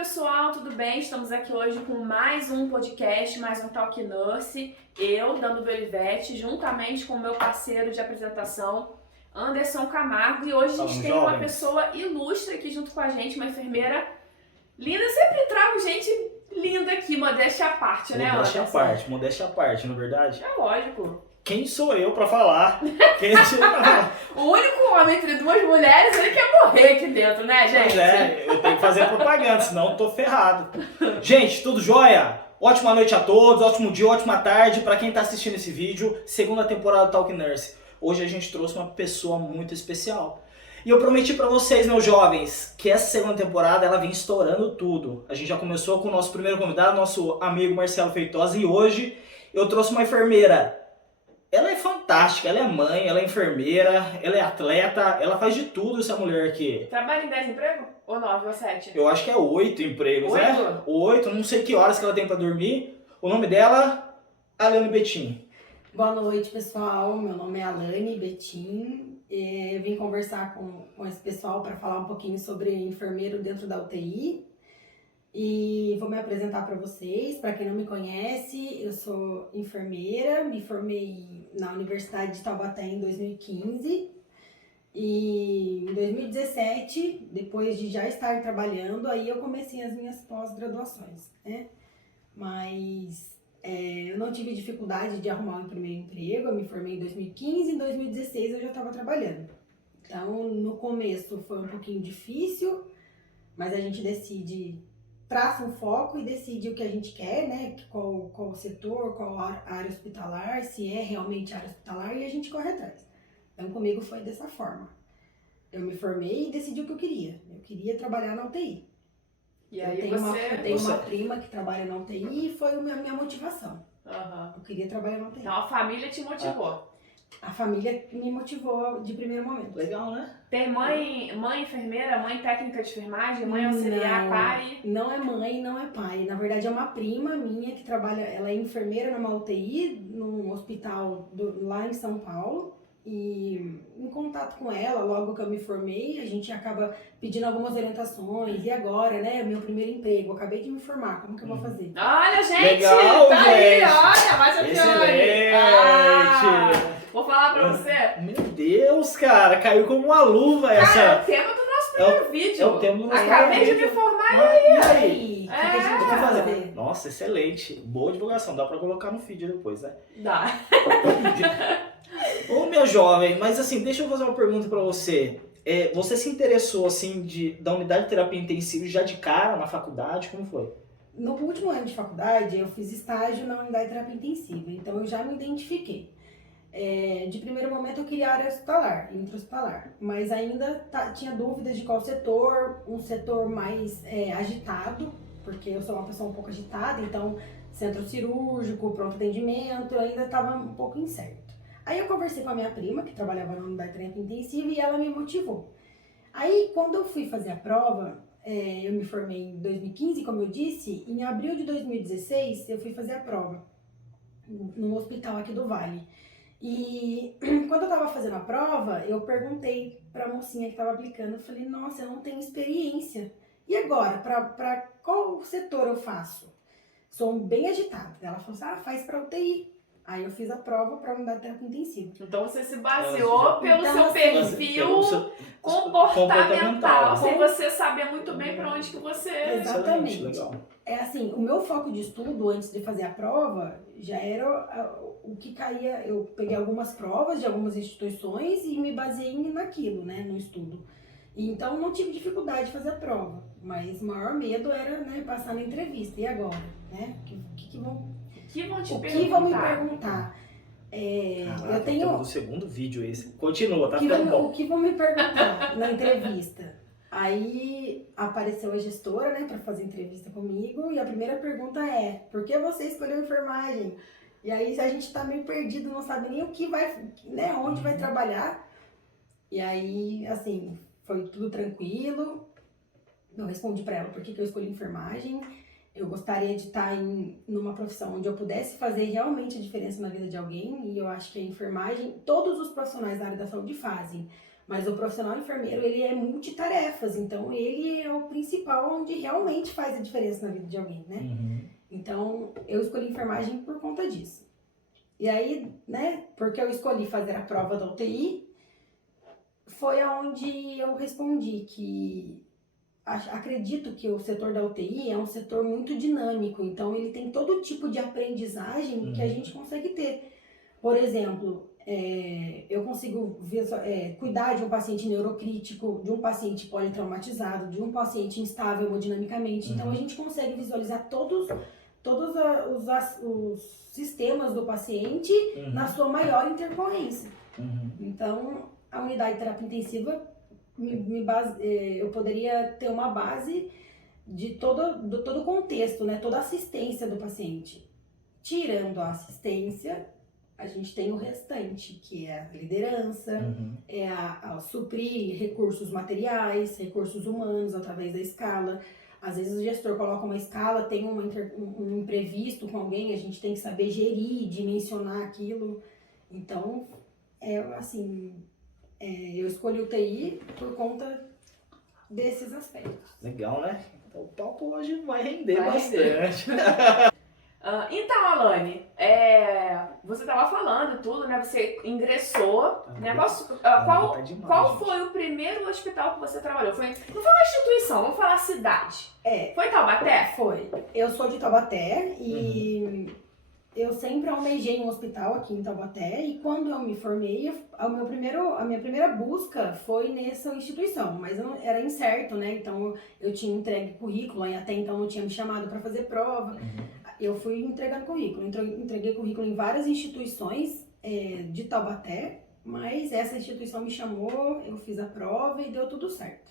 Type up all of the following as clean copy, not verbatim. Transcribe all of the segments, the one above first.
pessoal, tudo bem? Estamos aqui hoje com mais um podcast, mais um Talk Nurse. Eu, Dando Belivete, juntamente com o meu parceiro de apresentação, Anderson Camargo. E hoje a gente tem uma pessoa ilustre aqui junto com a gente, uma enfermeira linda. Eu sempre trago gente linda aqui, modéstia à parte, né, Anderson? Modéstia à parte, na verdade. É lógico. Quem sou eu pra falar? O único homem entre duas mulheres, ele quer morrer aqui dentro, né, gente? Pois é, eu tenho que fazer propaganda, senão eu tô ferrado. Gente, tudo jóia? Ótima noite a todos, ótimo dia, ótima tarde pra quem tá assistindo esse vídeo. Segunda temporada do Talk Nurse. Hoje a gente trouxe uma pessoa muito especial. E eu prometi pra vocês, meus jovens, que essa segunda temporada ela vem estourando tudo. A gente já começou com o nosso primeiro convidado, nosso amigo Marcelo Feitosa, e hoje eu trouxe uma enfermeira. Ela é fantástica, ela é mãe, ela é enfermeira, ela é atleta, ela faz de tudo essa mulher aqui. Trabalha em 10 empregos? Ou 9 ou 7? Eu acho que é 8 empregos, 8? né? 8, não sei que horas que ela tem pra dormir. O nome dela, Alane Betim. Boa noite, pessoal. Meu nome é Alane Betim. Eu vim conversar com esse pessoal para falar um pouquinho sobre enfermeiro dentro da UTI. E vou me apresentar para vocês. Para quem não me conhece, eu sou enfermeira, me formei na Universidade de Taubaté em 2015. E em 2017, depois de já estar trabalhando, aí eu comecei as minhas pós-graduações, né? Mas eu não tive dificuldade de arrumar um primeiro emprego, eu me formei em 2015, em 2016 eu já estava trabalhando. Então, no começo foi um pouquinho difícil, mas a gente traça um foco e decide o que a gente quer, né? Qual o setor, qual a área hospitalar, se é realmente área hospitalar, e a gente corre atrás. Então, comigo foi dessa forma. Eu me formei e decidi o que eu queria. Eu queria trabalhar na UTI. E aí eu tenho uma prima que trabalha na UTI e foi a minha motivação. Uhum. Eu queria trabalhar na UTI. Então a família te motivou. A família me motivou de primeiro momento. Legal, né? Tem mãe enfermeira, mãe técnica de enfermagem, mãe auxiliar, pai? Não é mãe, não é pai. Na verdade é uma prima minha que trabalha, ela é enfermeira numa UTI, num hospital lá em São Paulo. E em contato com ela, logo que eu me formei, a gente acaba pedindo algumas orientações. E agora, né, meu primeiro emprego, acabei de me formar, como que eu vou fazer? Olha, gente! Legal, tá gente. aí, olha, mais a Excelente! Vou falar pra você. Meu Deus, cara, caiu como uma luva essa. Cara, é o tema do nosso primeiro vídeo. É o tema do nosso Acabei primeiro de me vídeo. formar E O aí? que a gente vai fazer? Nossa, excelente. Boa divulgação, dá pra colocar no feed depois, né? Dá. Ô, meu jovem, mas assim, deixa eu fazer uma pergunta pra você. Você se interessou, assim, da unidade de terapia intensiva já de cara na faculdade? Como foi? No último ano de faculdade, eu fiz estágio na unidade de terapia intensiva, então eu já me identifiquei. De primeiro momento eu queria área hospitalar, intra-hospitalar, mas ainda tinha dúvidas de qual setor, um setor mais agitado, porque eu sou uma pessoa um pouco agitada, então centro cirúrgico, pronto atendimento, eu ainda estava um pouco incerto. Aí eu conversei com a minha prima, que trabalhava na unidade de terapia intensiva, e ela me motivou. Aí quando eu fui fazer a prova, eu me formei em 2015, como eu disse, em abril de 2016 eu fui fazer a prova no hospital aqui do Vale. E quando eu tava fazendo a prova, eu perguntei pra mocinha que tava aplicando, eu falei, nossa, eu não tenho experiência. E agora, pra qual setor eu faço? Sou bem agitada. Ela falou assim, faz pra UTI. Aí eu fiz a prova pra unidade de terapia intensiva. Então você se baseou pelo Então, seu assim, perfil comportamental, sem Com- você saber muito bem pra onde que você... Exatamente. Excelente, legal. Assim, o meu foco de estudo antes de fazer a prova já era o que caía. Eu peguei algumas provas de algumas instituições e me baseei naquilo, né, no estudo. Então não tive dificuldade de fazer a prova, mas o maior medo era, né, passar na entrevista. E agora, né? O que vão me perguntar? Caraca, Eu tenho. do segundo vídeo esse. Continua, tá O ficando bom. que vão me perguntar na entrevista? Aí apareceu a gestora, né, para fazer entrevista comigo, e a primeira pergunta é: por que você escolheu enfermagem? E aí a gente tá meio perdido, não sabe nem o que vai, né, onde vai trabalhar. E aí, assim, foi tudo tranquilo. Eu respondi para ela por que eu escolhi enfermagem. Eu gostaria de estar numa profissão onde eu pudesse fazer realmente a diferença na vida de alguém, e eu acho que a enfermagem, todos os profissionais da área da saúde fazem, Mas o profissional enfermeiro, ele é multitarefas, então ele é o principal onde realmente faz a diferença na vida de alguém, né? Então, eu escolhi enfermagem por conta disso. E aí, né, porque eu escolhi fazer a prova da UTI, foi onde eu respondi que acredito que o setor da UTI é um setor muito dinâmico, então ele tem todo tipo de aprendizagem que a gente consegue ter. Por exemplo, eu consigo cuidar de um paciente neurocrítico, de um paciente politraumatizado, de um paciente instável hemodinamicamente. Então a gente consegue visualizar todos os sistemas do paciente na sua maior intercorrência. Então, a unidade de terapia intensiva, eu poderia ter uma base de todo o contexto, né? Toda a assistência do paciente. Tirando a assistência, a gente tem o restante, que é a liderança, é a suprir recursos materiais, recursos humanos através da escala. Às vezes o gestor coloca uma escala, tem um imprevisto com alguém, a gente tem que saber gerir, dimensionar aquilo. Então, eu escolhi o TI por conta desses aspectos. Legal, né? Então o papo hoje vai render bastante. Então, Alane, você estava falando tudo, né? Você ingressou, né? Qual foi o primeiro hospital que você trabalhou? Não foi uma instituição, vamos falar cidade. Foi Taubaté? Foi. Eu sou de Taubaté e eu sempre almejei um hospital aqui em Taubaté, e quando eu me formei, a minha primeira busca foi nessa instituição, mas era incerto, né? Então eu tinha entregue currículo, e até então não tinha me chamado para fazer prova. Eu fui entregando currículo, entreguei currículo em várias instituições de Taubaté, mas essa instituição me chamou, eu fiz a prova e deu tudo certo.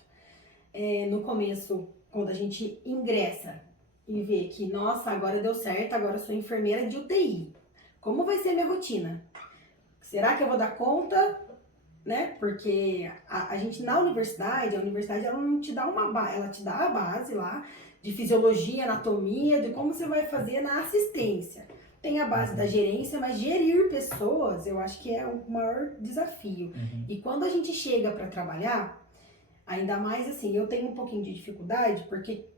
No começo, quando a gente ingressa e vê que, nossa, agora deu certo, agora eu sou enfermeira de UTI. Como vai ser a minha rotina? Será que eu vou dar conta? Né? Porque a gente na universidade, a universidade ela não te dá ela te dá a base lá de fisiologia, anatomia, de como você vai fazer na assistência. Tem a base da gerência, mas gerir pessoas eu acho que é o maior desafio. E quando a gente chega para trabalhar, ainda mais assim, eu tenho um pouquinho de dificuldade porque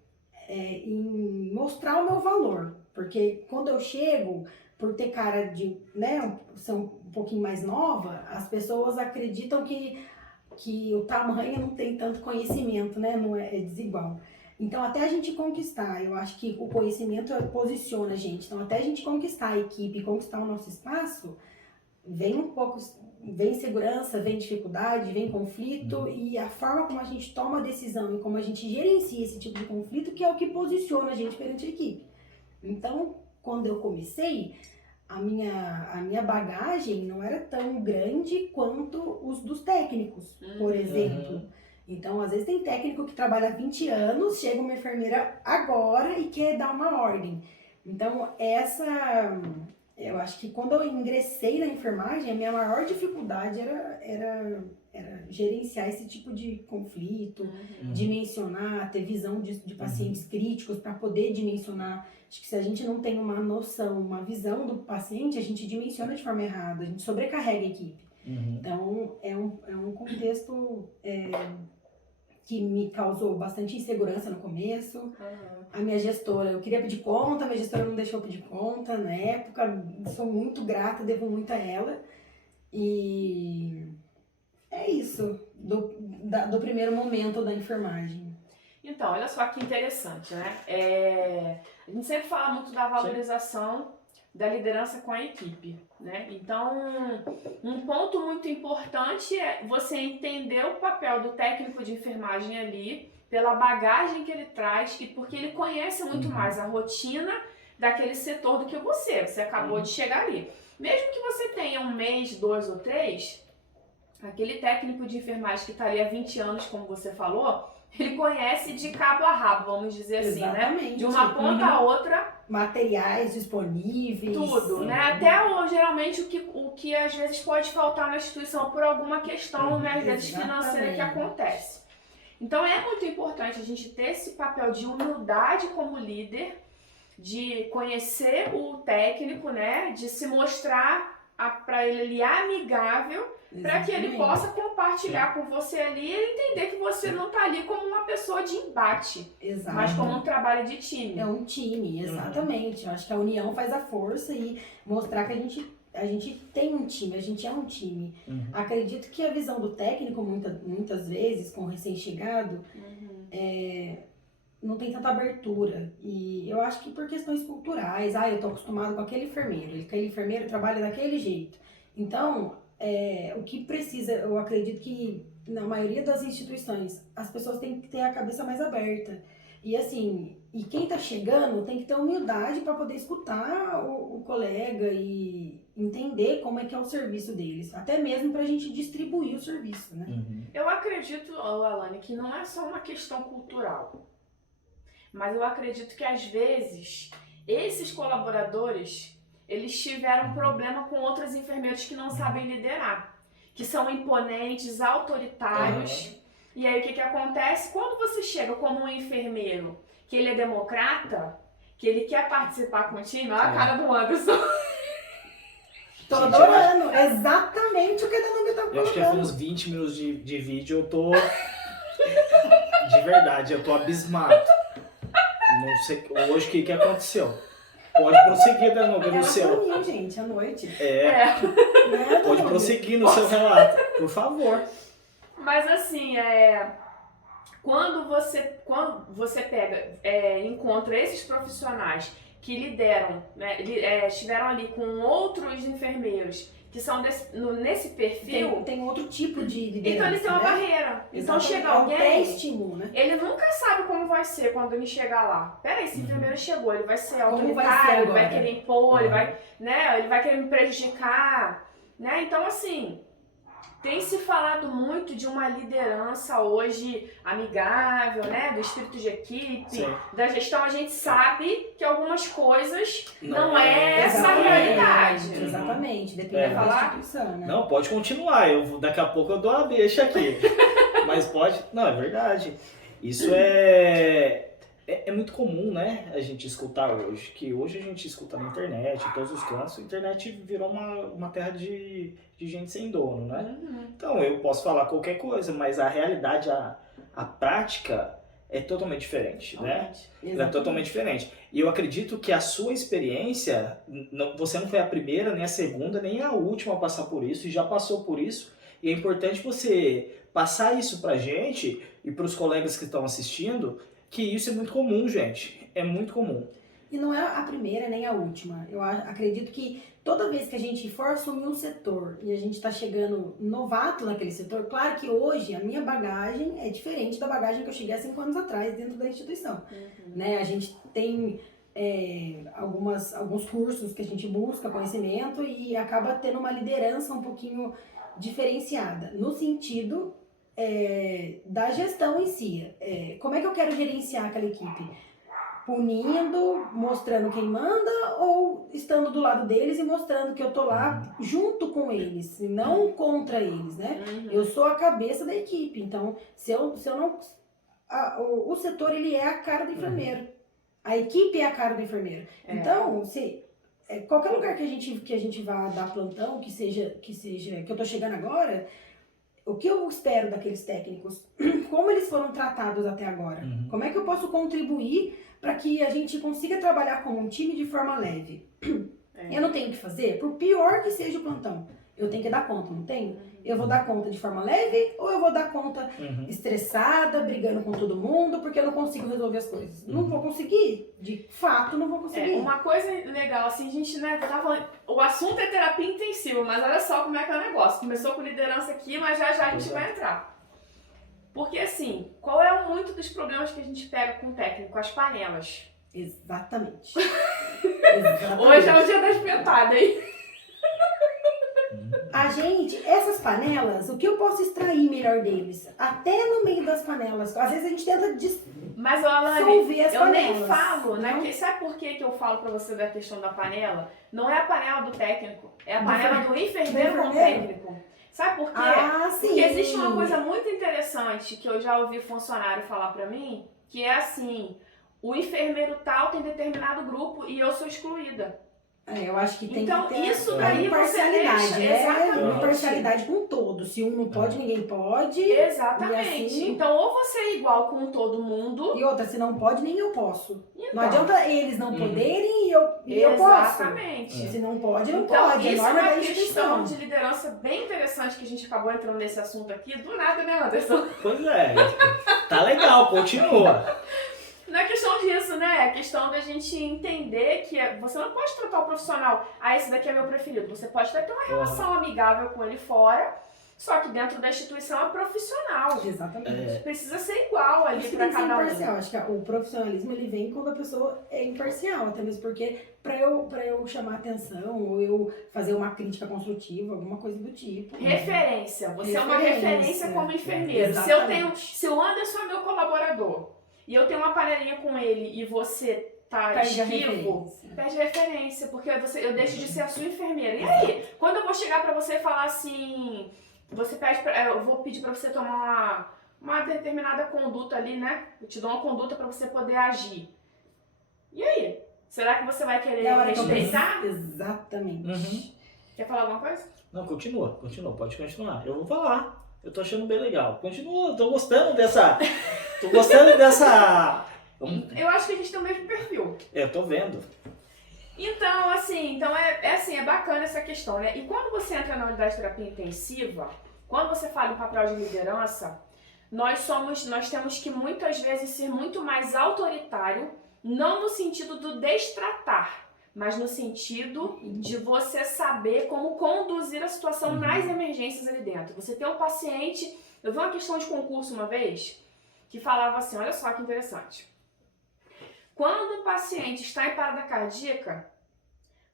em mostrar o meu valor, porque quando eu chego, por ter cara de, né, ser um pouquinho mais nova, as pessoas acreditam que o tamanho não tem tanto conhecimento, né, não é desigual. Então, até a gente conquistar, eu acho que o conhecimento posiciona a gente, então até a gente conquistar a equipe, conquistar o nosso espaço, vem insegurança, vem dificuldade, vem conflito, e a forma como a gente toma a decisão e como a gente gerencia esse tipo de conflito que é o que posiciona a gente perante a equipe. Então, quando eu comecei, a minha bagagem não era tão grande quanto os dos técnicos, por exemplo. Então, às vezes tem técnico que trabalha há 20 anos, chega uma enfermeira agora e quer dar uma ordem. Então, eu acho que quando eu ingressei na enfermagem, a minha maior dificuldade era gerenciar esse tipo de conflito, dimensionar, ter visão de pacientes críticos para poder dimensionar. Acho que se a gente não tem uma noção, uma visão do paciente, a gente dimensiona de forma errada, a gente sobrecarrega a equipe. Então, é um contexto que me causou bastante insegurança no começo. A minha gestora, eu queria pedir conta, a minha gestora não deixou eu pedir conta na época. Sou muito grata, devo muito a ela. E é isso, do primeiro momento da enfermagem. Então, olha só que interessante, né? A gente sempre fala muito da valorização da liderança com a equipe, né? Então, um ponto muito importante é você entender o papel do técnico de enfermagem ali, pela bagagem que ele traz e porque ele conhece muito mais a rotina daquele setor do que você acabou de chegar ali. Mesmo que você tenha 1 mês, 2 ou 3, aquele técnico de enfermagem que está ali há 20 anos, como você falou, ele conhece de cabo a rabo, vamos dizer assim, né? De uma ponta a outra. Materiais disponíveis. Tudo, né? Até geralmente o que às vezes pode faltar na instituição por alguma questão, né, às vezes financeira que acontece. Então é muito importante a gente ter esse papel de humildade como líder, de conhecer o técnico, né, de se mostrar para ele ali amigável, para que ele Exatamente. possa compartilhar com você ali e ele entender que você não tá ali como uma pessoa de embate, Exato. mas como um trabalho de time. É um time, exatamente. Eu acho que a união faz a força e mostrar que a gente tem um time, a gente é um time. Acredito que a visão do técnico, muitas vezes, com o recém-chegado, não tem tanta abertura. E eu acho que por questões culturais, eu tô acostumado com aquele enfermeiro trabalha daquele jeito. Então, o que precisa, eu acredito que na maioria das instituições, as pessoas têm que ter a cabeça mais aberta. E assim, quem tá chegando tem que ter humildade para poder escutar o colega e entender como é que é o serviço deles. Até mesmo pra gente distribuir o serviço, né? Eu acredito, Alane, que não é só uma questão cultural. Mas eu acredito que às vezes esses colaboradores, eles tiveram problema com outros enfermeiros que não sabem liderar, que são imponentes, autoritários. E aí o que acontece? Quando você chega como um enfermeiro, que ele é democrata, que ele quer participar com o time, olha a cara do Anderson. Tô adorando, exatamente o que a Danube tá colocando. Eu acho que foi uns 20 minutos de vídeo, eu tô... De verdade, eu tô abismado. Não sei hoje o que aconteceu. Pode prosseguir, Danube, no Ela seu. dormiu, gente, à noite. É. Né, Pode Danube? prosseguir no seu relato, por favor. Mas assim, quando você encontra esses profissionais que lideram, né, estiveram ali com outros enfermeiros que são nesse perfil, Tem outro tipo de liderança, então ele tem uma né? barreira. Então Exatamente, chega é um alguém, pré-estímulo, né? ele nunca sabe como vai ser quando ele chegar lá. Peraí, esse enfermeiro chegou, ele vai ser Como vai ser autoritário, ele vai agora? querer impor, ele vai querer me prejudicar, né? Então assim, tem se falado muito de uma liderança hoje amigável, né? Do espírito de equipe, Sim. da gestão. A gente sabe que algumas coisas não é é essa a Exatamente, realidade. Exatamente, depende da falar? instituição, né? Não, pode continuar. Daqui a pouco eu dou a deixa aqui. Mas pode... Não, é verdade. Isso é muito comum, né? A gente escutar hoje. Que hoje a gente escuta na internet, em todos os cantos. A internet virou uma terra de gente sem dono, né? Então eu posso falar qualquer coisa, mas a realidade, a prática é totalmente diferente, né? É totalmente diferente. E eu acredito que a sua experiência, você não foi a primeira, nem a segunda, nem a última a passar por isso, e já passou por isso. E é importante você passar isso pra gente e pros colegas que estão assistindo, que isso é muito comum, gente. É muito comum. E não é a primeira nem a última. Eu acredito que toda vez que a gente for assumir um setor e a gente está chegando novato naquele setor, claro que hoje a minha bagagem é diferente da bagagem que eu cheguei há 5 anos atrás dentro da instituição. Né? A gente tem alguns cursos que a gente busca conhecimento e acaba tendo uma liderança um pouquinho diferenciada, no sentido da gestão em si. Como é que eu quero gerenciar aquela equipe? Punindo, mostrando quem manda ou estando do lado deles e mostrando que eu tô lá junto com eles e não contra eles, né? Eu sou a cabeça da equipe, então se eu não... o setor, ele é a cara do enfermeiro. A equipe é a cara do enfermeiro. Então, se qualquer lugar que a gente vá dar plantão, que eu tô chegando agora, o que eu espero daqueles técnicos? Como eles foram tratados até agora? Como é que eu posso contribuir para que a gente consiga trabalhar como um time de forma leve? Eu não tenho que fazer, por pior que seja o plantão, eu tenho que dar conta, não tenho? Eu vou dar conta de forma leve ou eu vou dar conta estressada, brigando com todo mundo, porque eu não consigo resolver as coisas? Não vou conseguir, de fato não vou conseguir. Uma coisa legal, assim, a gente, né, o assunto é terapia intensiva, mas olha só como é que é o negócio. Começou com liderança aqui, mas já a gente vai entrar. Porque assim, qual é muito dos problemas que a gente pega com o técnico? As panelas. Exatamente. Hoje é o dia das pentadas, hein? Essas panelas, o que eu posso extrair melhor deles? Até no meio das panelas. Às vezes a gente tenta Mas, Alane, dissolver as eu panelas. nem falo, né? Sabe por que eu falo pra você da questão da panela? Não é a panela do técnico, é a panela do enfermeiro com o técnico. Sabe por quê? Sim. Porque existe uma coisa muito interessante que eu já ouvi funcionário falar pra mim, que é assim, o enfermeiro tal tem determinado grupo e eu sou excluída. Eu acho que tem Então, que ter isso a daí imparcialidade, você deixa, né? exatamente. Imparcialidade com todos. Se um não pode, ninguém pode. Exatamente. E assim- Então, ou você é igual com todo mundo. E outra, se não pode, nem eu posso. Então, Não adianta eles não poderem e eu posso. exatamente. Se não pode, não Então, pode. É isso é norma da uma questão instituição. de liderança bem interessante que a gente acabou entrando nesse assunto aqui. Do nada, né, Anderson? Pois é. Tá legal, continua. Não é questão disso, né? É questão da gente entender que você não pode tratar o profissional, esse daqui é meu preferido. Você pode até ter uma relação amigável com ele fora, só que dentro da instituição é profissional. Exatamente. Precisa ser igual ali Isso pra tem que ser cada um. imparcial. Acho que o profissionalismo ele vem quando a pessoa é imparcial, até mesmo porque pra eu chamar atenção ou eu fazer uma crítica construtiva, alguma coisa do tipo. Referência. Você é uma Referência. referência como enfermeiro. Se o Anderson é meu colaborador e eu tenho uma panelinha com ele e você tá Perde a esquivo, referência. perde a referência, porque eu deixo de ser a sua enfermeira. E aí, quando eu vou chegar pra você e falar assim, eu vou pedir pra você tomar uma determinada conduta ali, né? Eu te dou uma conduta pra você poder agir. E aí? Será que você vai querer É a hora que eu respeitar? preciso. Exatamente. Quer falar alguma coisa? Não, continua, pode continuar. Eu vou falar. Eu tô achando bem legal. Continua, tô gostando dessa. Eu acho que a gente tem o mesmo perfil. Tô vendo. Então, assim, é bacana essa questão, né? E quando você entra na unidade de terapia intensiva, quando você fala em papel de liderança, nós temos que muitas vezes ser muito mais autoritário, não no sentido do destratar, mas no sentido de você saber como conduzir a situação nas emergências ali dentro. Você tem um paciente, eu vi uma questão de concurso uma vez, que falava assim, olha só que interessante. Quando um paciente está em parada cardíaca,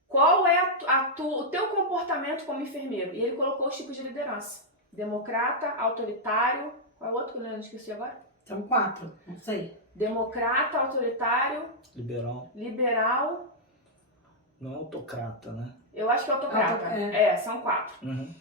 qual é o teu comportamento como enfermeiro? E ele colocou os tipos de liderança. Democrata, autoritário, qual é o outro que eu não esqueci agora? São 4, não sei. Democrata, autoritário, Liberal. Não é autocrata, né? eu acho que é autocrata. São 4. Uhum.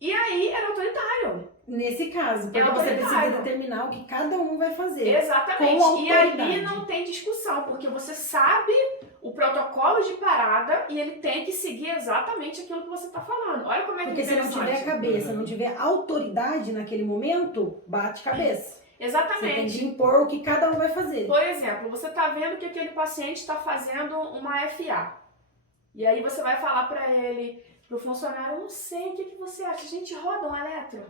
E aí era autoritário. Nesse caso, porque você precisa determinar o que cada um vai fazer. Exatamente. Com E ali autoridade. não tem discussão, porque você sabe o protocolo de parada e ele tem que seguir exatamente aquilo que você está falando. Olha como é que Porque se não tiver cabeça, não tiver autoridade naquele momento, bate cabeça. Você tem Exatamente. que impor o que cada um vai fazer. Por exemplo, você está vendo que aquele paciente está fazendo uma FA. E aí você vai falar para ele, pro funcionário, eu não sei, o que você acha? A gente roda um eletro?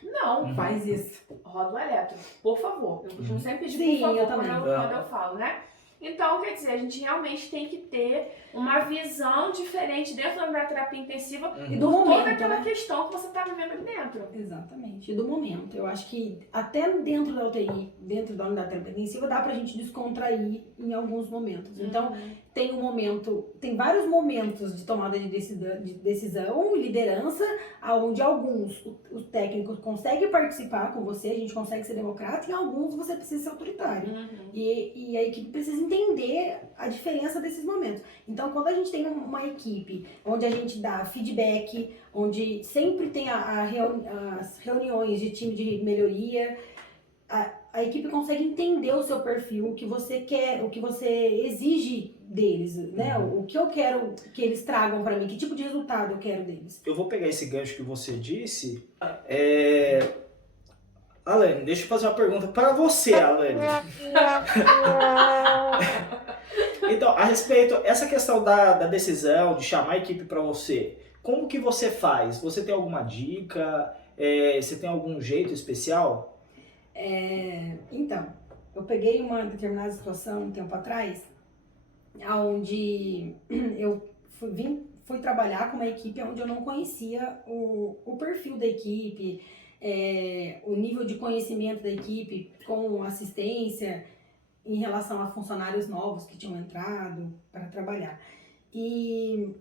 Não. Faz isso. Roda o eletro, por favor. Eu costumo sempre pedir Sim, por favor eu também. quando eu falo, né? Então, quer dizer, a gente realmente tem que ter uma visão diferente dentro da terapia intensiva E por do toda momento, aquela né? questão que você está vivendo ali dentro. Exatamente. E do momento. Eu acho que até dentro da UTI, dentro da unidade terapia intensiva, dá pra gente descontrair em alguns momentos. Então, tem vários momentos de tomada de decisão e liderança, onde alguns os técnicos conseguem participar com você, a gente consegue ser democrata, e alguns você precisa ser autoritário. E a equipe precisa entender a diferença desses momentos. Então, quando a gente tem uma equipe onde a gente dá feedback, onde sempre tem as reuniões de time de melhoria, a equipe consegue entender o seu perfil, o que você quer, o que você exige deles, né? O que eu quero que eles tragam para mim, que tipo de resultado eu quero deles. Eu vou pegar esse gancho que você disse. Alane, deixa eu fazer uma pergunta para você, Alane. Então, a respeito, essa questão da decisão, de chamar a equipe para você, como que você faz? Você tem alguma dica? Você tem algum jeito especial? Então, eu peguei uma determinada situação um tempo atrás, onde eu fui trabalhar com uma equipe onde eu não conhecia o perfil da equipe, o nível de conhecimento da equipe com assistência em relação a funcionários novos que tinham entrado para trabalhar. E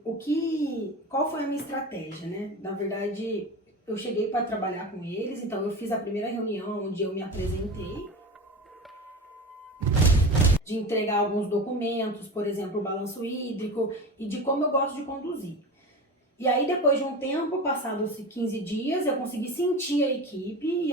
qual foi a minha estratégia, né? Na verdade, eu cheguei para trabalhar com eles, então eu fiz a primeira reunião onde eu me apresentei, de entregar alguns documentos, por exemplo, o balanço hídrico, e de como eu gosto de conduzir. E aí, depois de um tempo, passados 15 dias, eu consegui sentir a equipe.